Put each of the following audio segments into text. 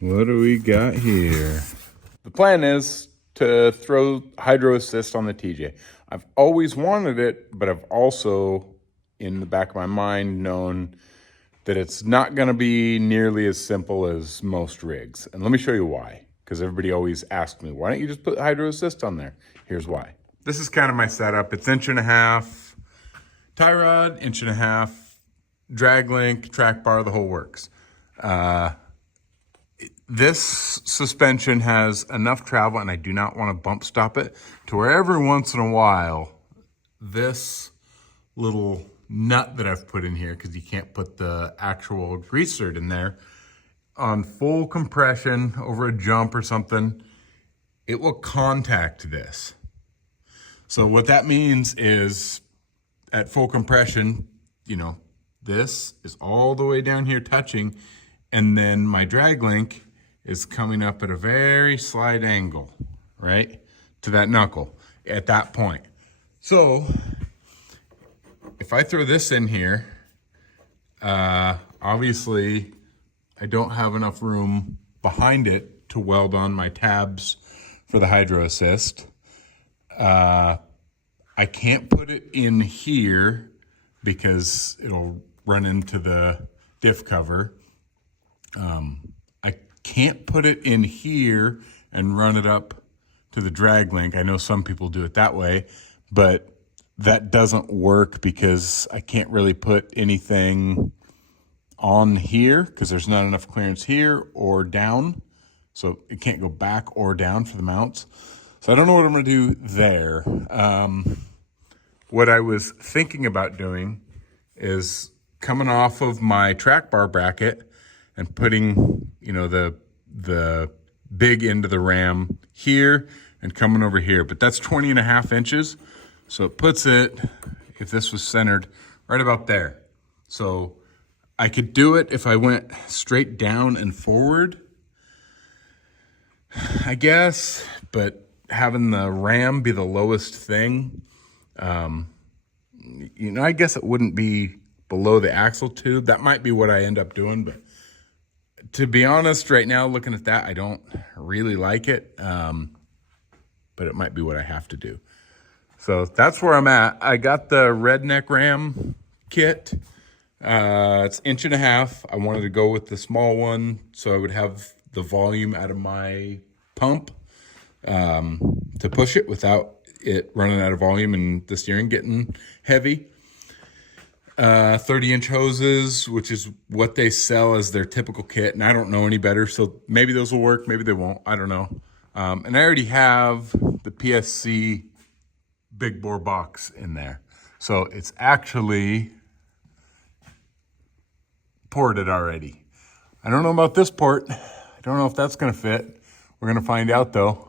What do we got here? The plan is to throw hydro assist on the TJ. I've always wanted it, but I've also, in the back of my mind, known that it's not going to be nearly as simple as most rigs. And let me show you why, because everybody always asks me, why don't you just put hydro assist on there? Here's why. This is kind of my setup. It's 1.5 inch tie rod, 1.5 inch drag link, track bar, the whole works. This suspension has enough travel, and I do not want to bump stop it, to where every once in a while, this little nut that I've put in here, because you can't put the actual grease zerd in there, on full compression over a jump or something, it will contact this. So what that means is at full compression, you know, this is all the way down here touching, and then my drag link is coming up at a very slight angle, right, to that knuckle at that point. So if I throw this in here, obviously I don't have enough room behind it to weld on my tabs for the hydro assist. I can't put it in here because it'll run into the diff cover. I can't put it in here and run it up to the drag link. I know some people do it that way, but that doesn't work because I can't really put anything on here because there's not enough clearance here or down. So it can't go back or down for the mounts. So I don't know what I'm gonna do there. What I was thinking about doing is coming off of my track bar bracket and putting, you know, the big end of the ram here and coming over here, but that's 20.5 inches. So it puts it, if this was centered, right about there. So I could do it if I went straight down and forward, I guess, but having the ram be the lowest thing, you know, I guess it wouldn't be below the axle tube. That might be what I end up doing, but to be honest, right now, looking at that, I don't really like it, but it might be what I have to do. So that's where I'm at. I got the redneck ram kit. It's 1.5 inches. I wanted to go with the small one so I would have the volume out of my pump to push it without it running out of volume and the steering getting heavy. 30-inch hoses, which is what they sell as their typical kit, and I don't know any better, so maybe those will work, maybe they won't, I don't know. And I already have the PSC big bore box in there, so it's actually ported already. I don't know about this port. I don't know if that's gonna fit. We're gonna find out though.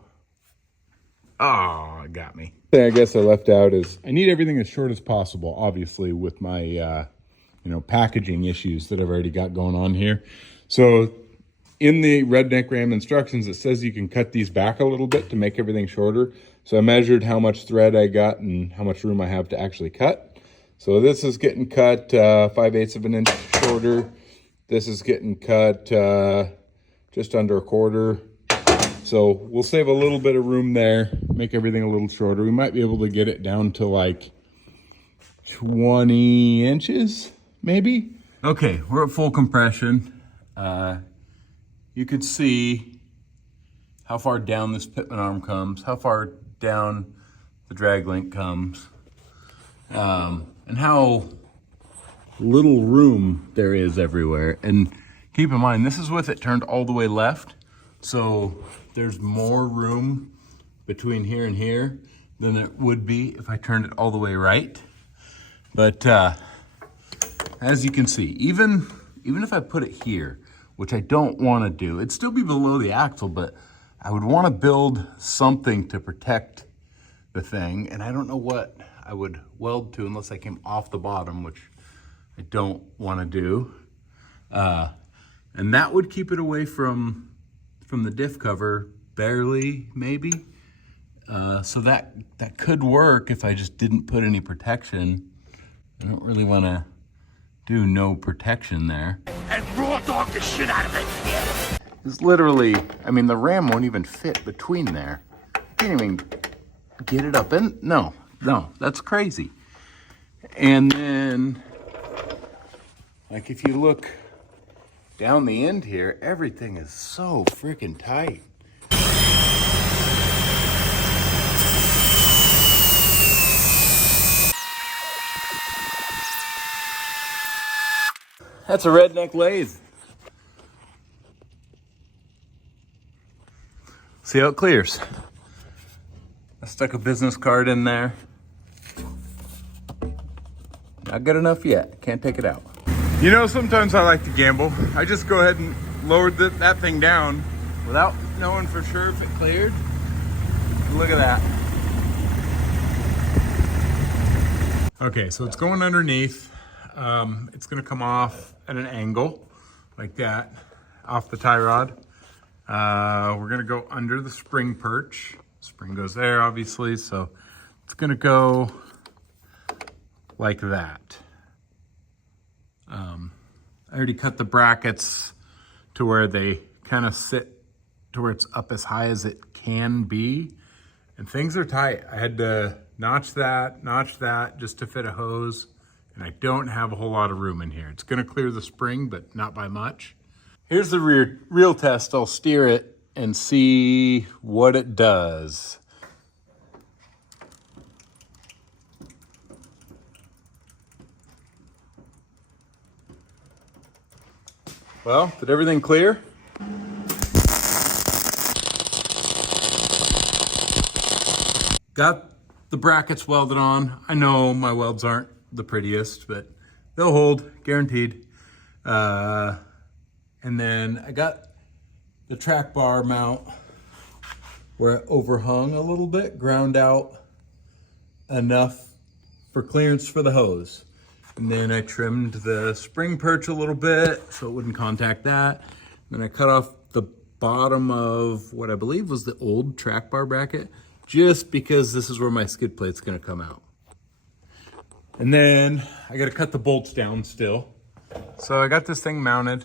Oh, it got me. Thing I guess I left out is I need everything as short as possible, obviously, with my you know, packaging issues that I've already got going on here. So in the redneck ram instructions, it says you can cut these back a little bit to make everything shorter. So I measured how much thread I got and how much room I have to actually cut. So this is getting cut 5/8 of an inch shorter. This is getting cut just under 1/4. So we'll save a little bit of room there, make everything a little shorter. We might be able to get it down to like 20 inches, maybe. Okay, we're at full compression. You could see how far down this pitman arm comes, how far down the drag link comes, and how little room there is everywhere. And keep in mind, this is with it turned all the way left. So there's more room between here and here than it would be if I turned it all the way right. But as you can see, even if I put it here, which I don't want to do, it'd still be below the axle, but I would want to build something to protect the thing. And I don't know what I would weld to unless I came off the bottom, which I don't want to do. And that would keep it away from the diff cover, barely, maybe. So that could work if I just didn't put any protection. I don't really want to do no protection there. And raw dog the shit out of it. is literally, I mean, the ram won't even fit between there. Can't even get it up in. No, that's crazy. And then, like, if you look down the end here, everything is so freaking tight. That's a redneck lathe. See how it clears. I stuck a business card in there. Not good enough yet. Can't take it out. You know, sometimes I like to gamble. I just go ahead and lower that thing down without knowing for sure if it cleared. Look at that. Okay, so it's going underneath. It's gonna come off at an angle like that off the tie rod. We're gonna go under the spring perch. Spring goes there, obviously, so it's gonna go like that. I already cut the brackets to where they kind of sit to where it's up as high as it can be, and things are tight. I had to notch that just to fit a hose, and I don't have a whole lot of room in here. It's gonna clear the spring, but not by much. Here's the real test. I'll steer it and see what it does. Well, did everything clear? Got the brackets welded on. I know my welds aren't the prettiest, but they'll hold, guaranteed. And then I got the track bar mount where it overhung a little bit, ground out enough for clearance for the hose. And then I trimmed the spring perch a little bit so it wouldn't contact that. Then I cut off the bottom of what I believe was the old track bar bracket, just because this is where my skid plate's gonna come out. And then I gotta cut the bolts down still. So I got this thing mounted.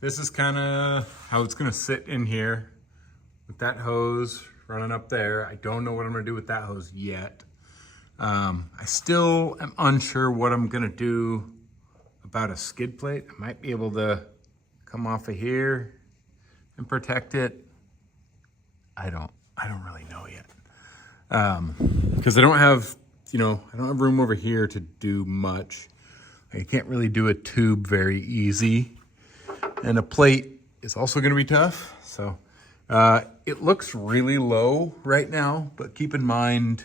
This is kind of how it's gonna sit in here with that hose running up there. I don't know what I'm gonna do with that hose yet. I still am unsure what I'm gonna do about a skid plate. I might be able to come off of here and protect it. I don't really know yet. Because I don't have room over here to do much. I can't really do a tube very easy. And a plate is also gonna be tough. So it looks really low right now, but keep in mind,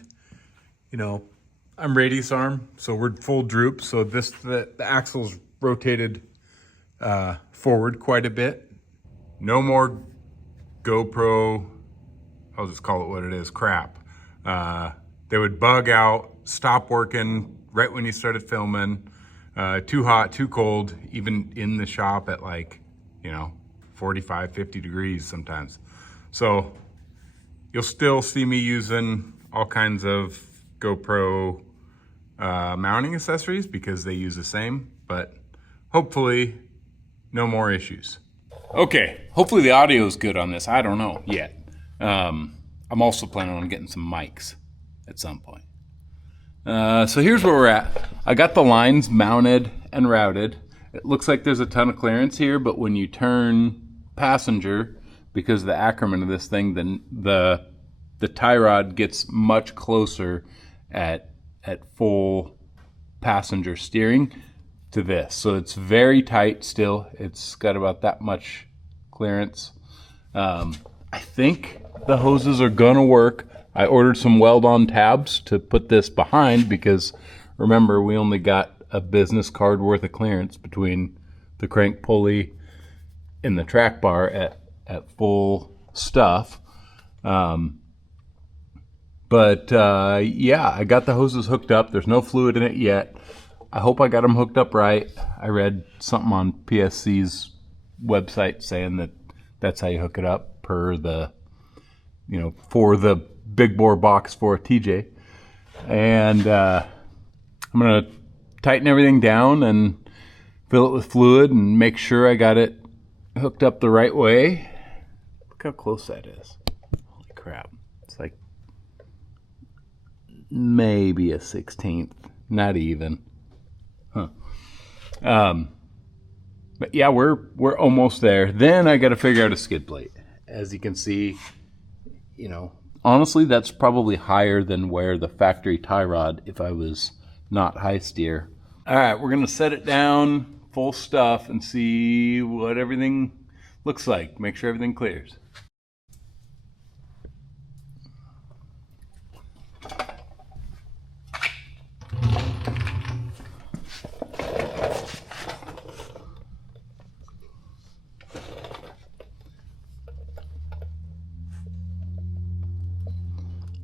I'm radius arm, so we're full droop. So the axle's rotated forward quite a bit. No more GoPro, I'll just call it what it is, crap. They would bug out, stop working right when you started filming. Too hot, too cold, even in the shop at 45, 50 degrees sometimes. So you'll still see me using all kinds of GoPro mounting accessories because they use the same, but hopefully no more issues. Okay, hopefully the audio is good on this. I don't know yet. I'm also planning on getting some mics at some point. So here's where we're at. I got the lines mounted and routed. It looks like there's a ton of clearance here, but when you turn passenger, because of the acronym of this thing, then the tie rod gets much closer at full passenger steering to this. So it's very tight still. It's got about that much clearance. I think the hoses are gonna work. I ordered some weld-on tabs to put this behind because remember, we only got a business card worth of clearance between the crank pulley and the track bar at full stuff. Yeah, I got the hoses hooked up. There's no fluid in it yet. I hope I got them hooked up right. I read something on PSC's website saying that that's how you hook it up per the, for the big bore box for a TJ. And I'm going to tighten everything down and fill it with fluid and make sure I got it hooked up the right way. Look how close that is. Holy crap. It's like maybe a 1/16, not even. Huh. But yeah, we're almost there. Then I got to figure out a skid plate. As you can see, you know, honestly, that's probably higher than where the factory tie rod if I was not high steer. All right, we're gonna set it down full stuff and see what everything looks like. Make sure everything clears.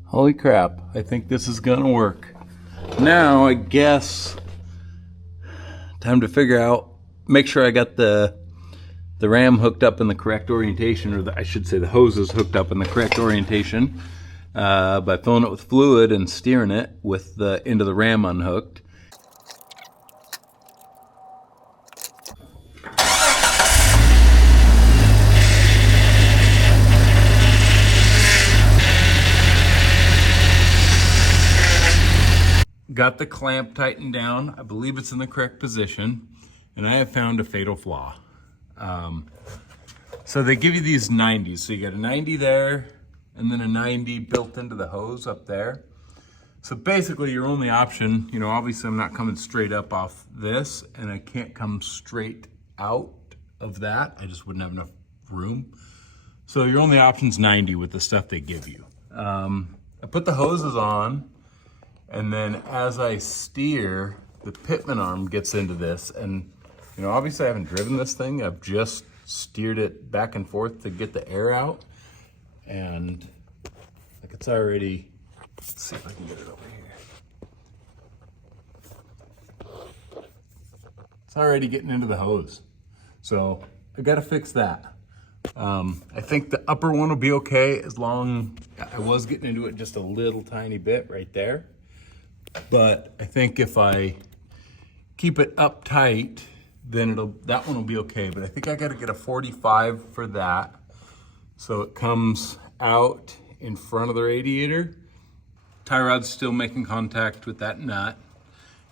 Holy crap, I think this is gonna work. Now, I guess, time to figure out, make sure I got the ram hooked up in the correct orientation, or I should say the hoses hooked up in the correct orientation by filling it with fluid and steering it with the end of the ram unhooked. Got the clamp tightened down. I believe it's in the correct position, and I have found a fatal flaw. So they give you these 90s. So you got a 90 there, and then a 90 built into the hose up there. So basically your only option, you know, obviously I'm not coming straight up off this, and I can't come straight out of that. I just wouldn't have enough room. So your only option's 90 with the stuff they give you. I put the hoses on, and then as I steer, the pitman arm gets into this. And, you know, obviously I haven't driven this thing. I've just steered it back and forth to get the air out. And like it's already, let's see if I can get it over here. It's already getting into the hose. So I gotta fix that. I think the upper one will be okay as long, I was getting into it just a little tiny bit right there. But I think if I keep it up tight, then that one will be okay. But I think I got to get a 45 for that, so it comes out in front of the radiator. Tie rod's still making contact with that nut,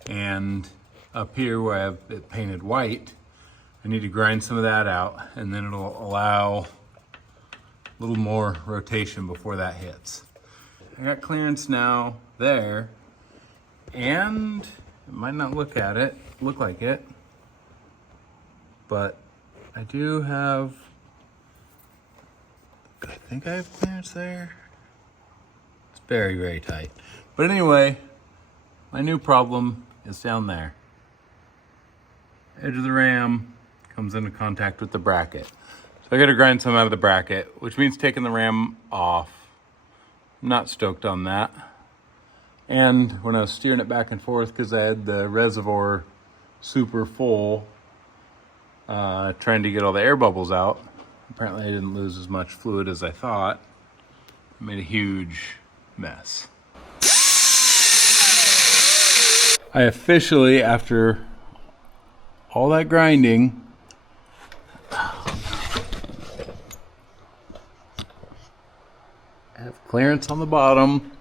and up here where I have it painted white, I need to grind some of that out, and then it'll allow a little more rotation before that hits. I got clearance now there. And it might not look like it, but I do have, I think I have clearance there. It's very, very tight. But anyway, my new problem is down there. Edge of the ram comes into contact with the bracket. So I gotta grind some out of the bracket, which means taking the ram off. I'm not stoked on that. And when I was steering it back and forth, because I had the reservoir super full, trying to get all the air bubbles out, apparently I didn't lose as much fluid as I thought. I made a huge mess. I officially, after all that grinding, I have clearance on the bottom.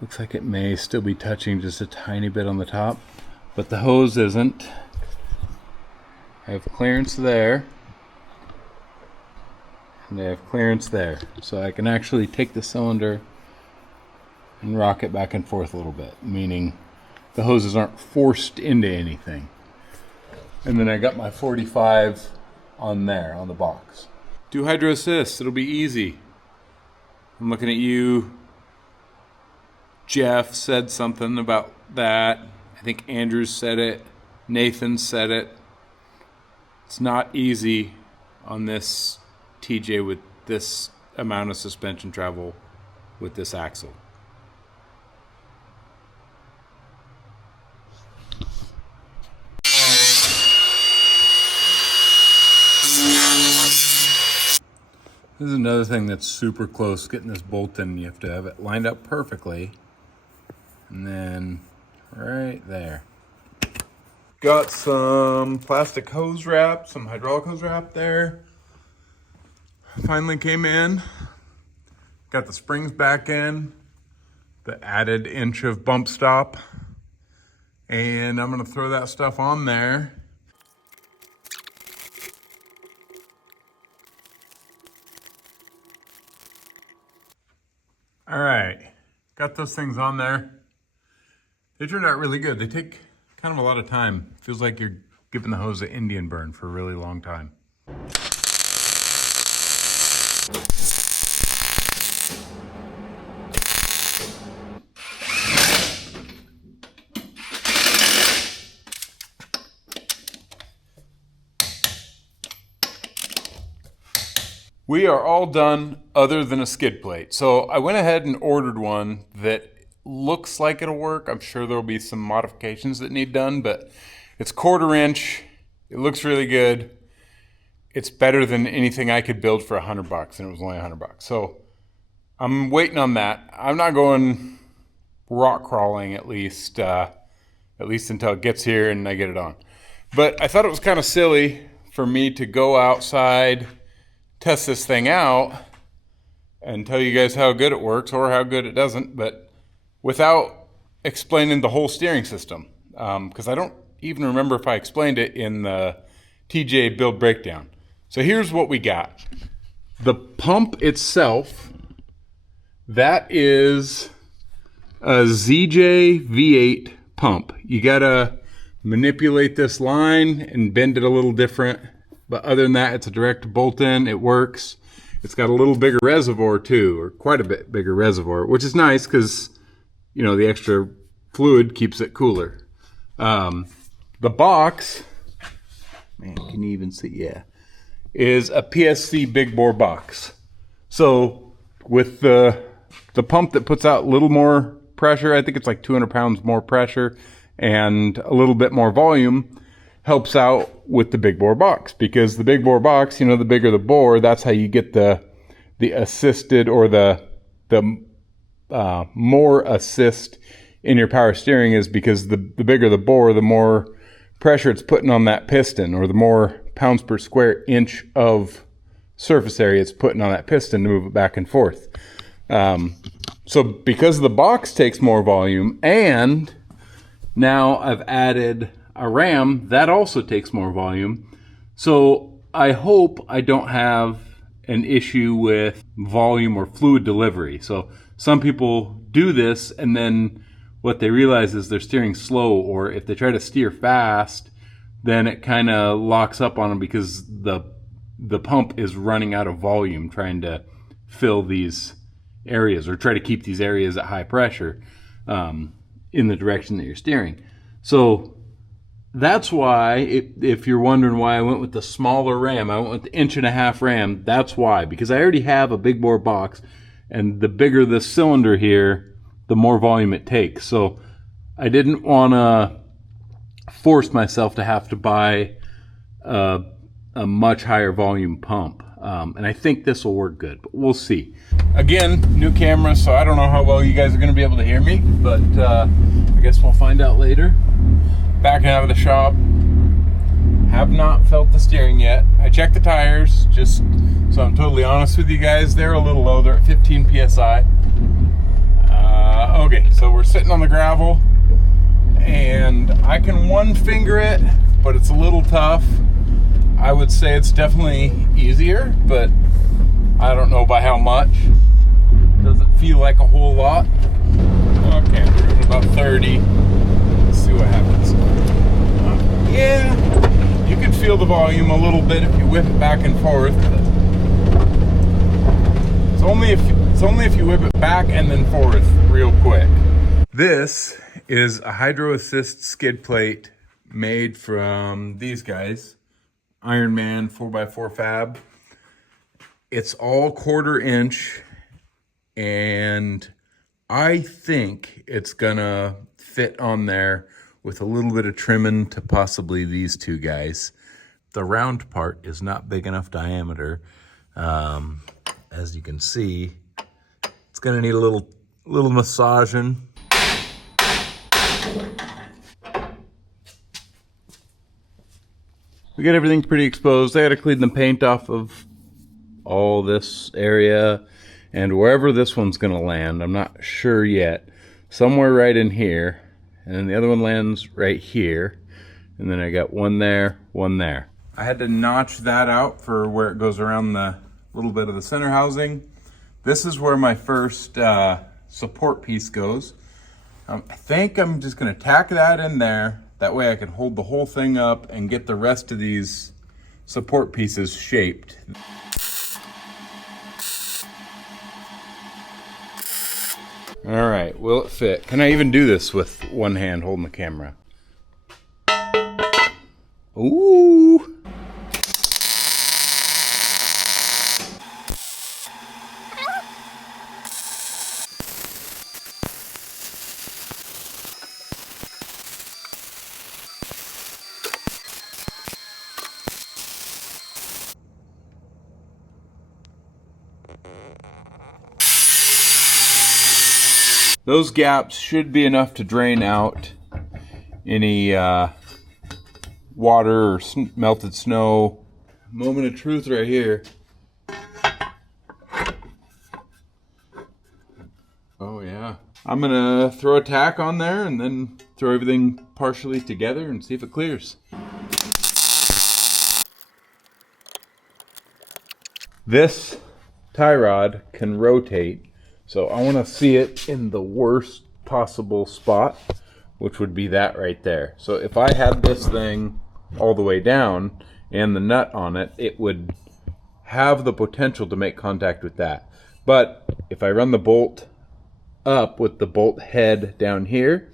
Looks like it may still be touching just a tiny bit on the top, but the hose isn't. I have clearance there, and I have clearance there. So I can actually take the cylinder and rock it back and forth a little bit, meaning the hoses aren't forced into anything. And then I got my 45 on there, on the box. Do hydro assist, it'll be easy. I'm looking at you. Jeff said something about that. I think Andrew said it. Nathan said it. It's not easy on this TJ with this amount of suspension travel with this axle. This is another thing that's super close, getting this bolt in. You have to have it lined up perfectly. And then right there. Got some plastic hose wrap, some hydraulic hose wrap there. Finally came in. Got the springs back in, the added inch of bump stop. And I'm gonna throw that stuff on there. All right, got those things on there. They turned out really good. They take kind of a lot of time. Feels like you're giving the hose an Indian burn for a really long time. We are all done other than a skid plate. So I went ahead and ordered one that looks like it'll work. I'm sure there'll be some modifications that need done, but it's 1/4 inch. It looks really good. It's better than anything I could build for $100, and it was only $100. So I'm waiting on that. I'm not going rock crawling at least until it gets here and I get it on. But I thought it was kind of silly for me to go outside, test this thing out, and tell you guys how good it works or how good it doesn't, but without explaining the whole steering system, because I don't even remember if I explained it in the TJ build breakdown. So here's what we got. The pump itself, that is a ZJ V8 pump. You gotta manipulate this line and bend it a little different, but other than that, it's a direct bolt-in. It works. It's got a little bigger reservoir too, or quite a bit bigger reservoir, which is nice because, you know, the extra fluid keeps it cooler. The box, man, can you even see? Yeah, is a PSC big bore box. So with the pump that puts out a little more pressure, I think it's like 200 pounds more pressure and a little bit more volume, helps out with the big bore box, because the big bore box, you know, the bigger the bore, that's how you get the assisted or the more assist in your power steering, is because the bigger the bore, the more pressure it's putting on that piston, or the more pounds per square inch of surface area it's putting on that piston to move it back and forth. So because the box takes more volume, and now I've added a ram that also takes more volume, so I hope I don't have an issue with volume or fluid delivery. So some people do this and then what they realize is they're steering slow, or if they try to steer fast, then it kind of locks up on them because the pump is running out of volume trying to fill these areas, or try to keep these areas at high pressure in the direction that you're steering. So that's why, if you're wondering why I went with the smaller ram, I went with the 1.5 inch ram, that's why. Because I already have a big bore box, and the bigger the cylinder here, the more volume it takes. So I didn't want to force myself to have to buy a much higher volume pump. And I think this will work good, but we'll see. Again, new camera, so I don't know how well you guys are going to be able to hear me, but I guess we'll find out later. Backing out of the shop, have not felt the steering yet. I checked the tires, just so I'm totally honest with you guys, they're a little low. They're at 15 psi. Okay, so we're sitting on the gravel, and I can one finger it, but it's a little tough. I would say it's definitely easier, but I don't know by how much. Doesn't feel like a whole lot. Okay, we're doing about 30. Let's see what happens. Yeah, you can feel the volume a little bit if you whip it back and forth. It's only if you whip it back and then forth real quick. This is a Hydro Assist skid plate made from these guys, Iron Man 4x4 Fab. It's all 1/4 inch, and I think it's gonna fit on there with a little bit of trimming to possibly these two guys. The round part is not big enough diameter. As you can see, it's gonna need a little massaging. we got everything pretty exposed. I got to clean the paint off of all this area and wherever this one's going to land. I'm not sure yet. Somewhere right in here. And then the other one lands right here. And then I got one there, one there. I had to notch that out for where it goes around the little bit of the center housing. This is where my first support piece goes. I think I'm just gonna tack that in there. That way I can hold the whole thing up and get the rest of these support pieces shaped. All right, will it fit? Can I even do this with one hand holding the camera? Ooh. Those gaps should be enough to drain out any water or melted snow. Moment of truth right here. Oh yeah. I'm gonna throw a tack on there and then throw everything partially together and see if it clears. This tie rod can rotate, so I want to see it in the worst possible spot, which would be that right there. So if I had this thing all the way down and the nut on it, it would have the potential to make contact with that. But if I run the bolt up with the bolt head down here,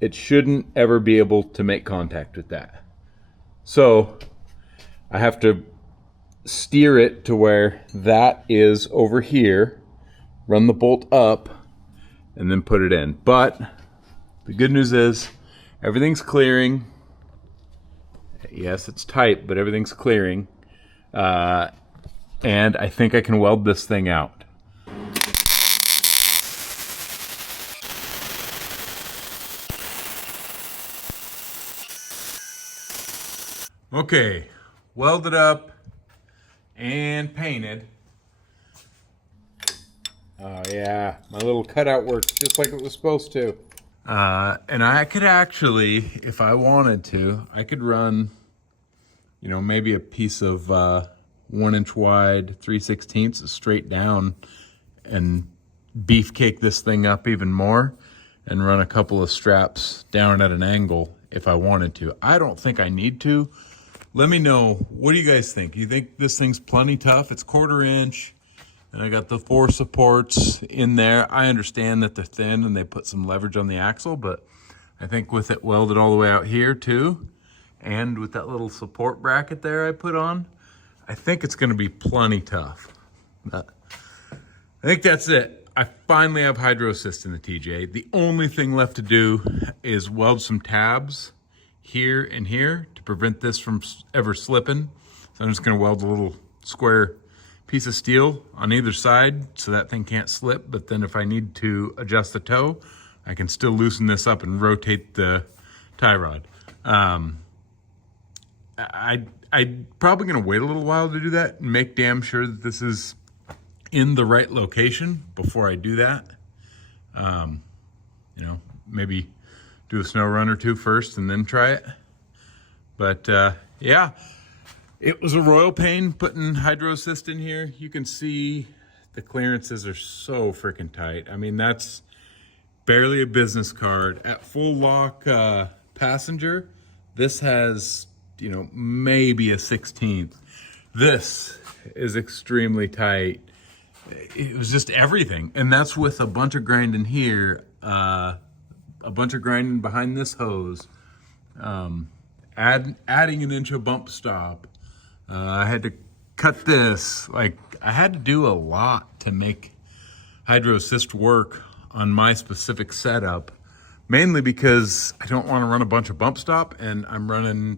it shouldn't ever be able to make contact with that. So I have to steer it to where that is over here, run the bolt up, and then put it in. But the good news is everything's clearing. Yes, it's tight, but everything's clearing. And I think I can weld this thing out. Okay, welded up and painted. Oh yeah, my little cutout works just like it was supposed to. And I could actually, if I wanted to, I could run, you know, maybe a piece of 1 inch wide, 3/16 straight down and beefcake this thing up even more and run a couple of straps down at an angle if I wanted to. I don't think I need to. Let me know, what do you guys think? You think this thing's plenty tough? It's 1/4 inch. And I got the 4 supports in there. I understand that they're thin and they put some leverage on the axle, but I think with it welded all the way out here too, and with that little support bracket there I put on, I think it's gonna be plenty tough. I think that's it. I finally have hydro assist in the TJ. The only thing left to do is weld some tabs here and here to prevent this from ever slipping. So I'm just gonna weld a little square piece of steel on either side so that thing can't slip, but then if I need to adjust the toe, I can still loosen this up and rotate the tie rod. I'm probably gonna wait a little while to do that and make damn sure that this is in the right location before I do that. You know, maybe do a snow run or two first and then try it. But yeah. It was a royal pain putting hydro assist in here. You can see the clearances are so freaking tight. I mean, that's barely a business card. At full lock passenger, this has, you know, maybe a 1/16. This is extremely tight. It was just everything. And that's with a bunch of grinding here, a bunch of grinding behind this hose, adding 1 inch of bump stop. I had to cut this. Like, I had to do a lot to make hydro assist work on my specific setup, mainly because I don't want to run a bunch of bump stop and I'm running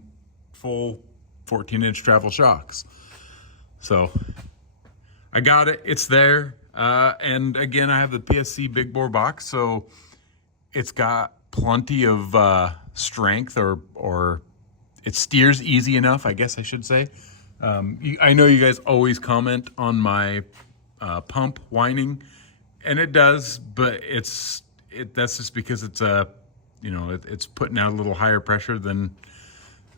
full 14-inch travel shocks. So I got it, it's there. And again, I have the PSC big bore box, so it's got plenty of strength or it steers easy enough, I guess I should say. I know you guys always comment on my pump whining, and it does, but that's just because it's it's putting out a little higher pressure than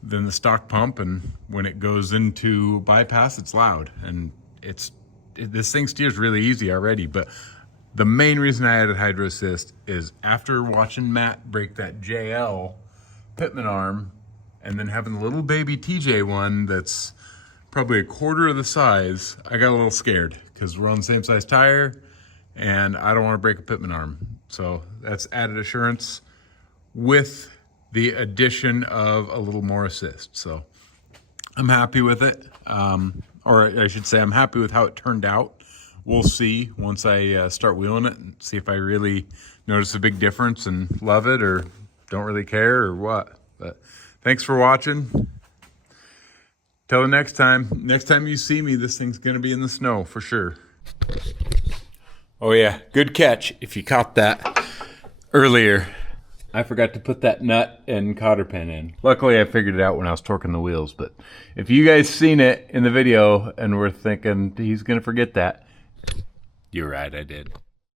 the stock pump, and when it goes into bypass, it's loud, and this thing steers really easy already. But the main reason I added hydro assist is after watching Matt break that JL Pitman arm, and then having the little baby TJ one that's probably a quarter of the size, I got a little scared because we're on the same size tire and I don't want to break a Pitman arm. So that's added assurance with the addition of a little more assist. So I'm happy with it. Or I should say I'm happy with how it turned out. We'll see once I start wheeling it and see if I really notice a big difference and love it or don't really care or what. But thanks for watching. Till the next time you see me, this thing's gonna be in the snow for sure. Oh yeah, good catch if you caught that earlier. I forgot to put that nut and cotter pin in. Luckily I figured it out when I was torquing the wheels, but if you guys seen it in the video and were thinking he's gonna forget that, you're right, I did.